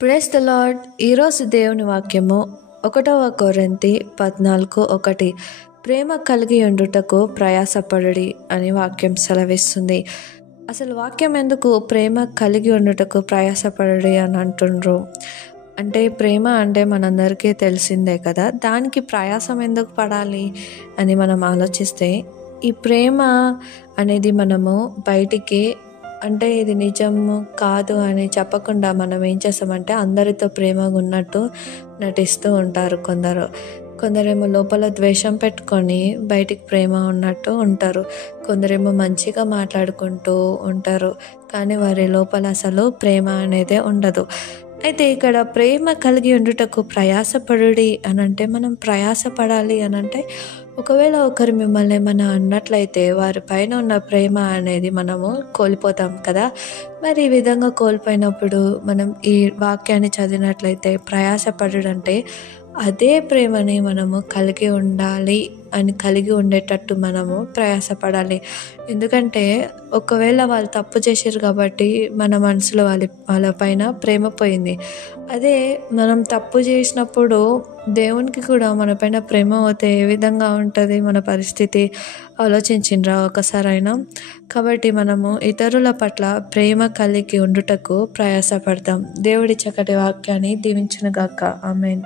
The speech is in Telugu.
Praise the lord. ఈరోజు దేవుని వాక్యము 1 కొరింథీ 14:1 ప్రేమ కలిగి ఉండుటకు ప్రయాసపడుడి అని వాక్యం సెలవిస్తుంది. అసలు వాక్యం ఎందుకు ప్రేమ కలిగి ఉండుటకు ప్రయాసపడుడి అని అంటుండ్రు అంటే, ప్రేమ అంటే మనందరికీ తెలిసిందే కదా, దానికి ప్రయాసం ఎందుకు పడాలి అని మనం ఆలోచిస్తే, ఈ ప్రేమ అనేది మనము బయటికి అంటే ఇది నిజము కాదు అని చెప్పకుండా మనం ఏం చేస్తామంటే అందరితో ప్రేమగా ఉన్నట్టు నటిస్తూ ఉంటారు కొందరేమో లోపల ద్వేషం పెట్టుకొని బయటికి ప్రేమ ఉన్నట్టు ఉంటారు. కొందరేమో మంచిగా మాట్లాడుకుంటూ ఉంటారు, కానీ వారి లోపల అసలు ప్రేమ అనేదే ఉండదు. అయితే ఇక్కడ ప్రేమ కలిగి ఉండుటకు ప్రయాసపడుడి అని అంటే, మనం ప్రయాసపడాలి అని అంటే, ఒకవేళ ఒకరు మిమ్మల్ని ఏమైనా అన్నట్లయితే వారి పైన ఉన్న ప్రేమ అనేది మనము కోల్పోతాం కదా. మరి ఈ విధంగా కోల్పోయినప్పుడు మనం ఈ వాక్యాన్ని చదివినట్లయితే ప్రయాసపడుడంటే అదే ప్రేమని మనము కలిగి ఉండాలి అని, కలిగి ఉండేటట్టు మనము ప్రయాసపడాలి. ఎందుకంటే ఒకవేళ వాళ్ళు తప్పు చేశారు కాబట్టి మన మనసులో వాళ్ళ పైన ప్రేమ పోయింది. అదే మనం తప్పు చేసినప్పుడు దేవునికి కూడా మన పైన ప్రేమ పోతే ఏ విధంగా ఉంటుంది మన పరిస్థితి ఆలోచించిండ్రా ఒకసారైనా? కాబట్టి మనము ఇతరుల పట్ల ప్రేమ కలిగి ఉండుటకు ప్రయాసపడతాం. దేవుడి చక్కటి వాక్యాన్ని దీవించునుగాక. ఆమేన్.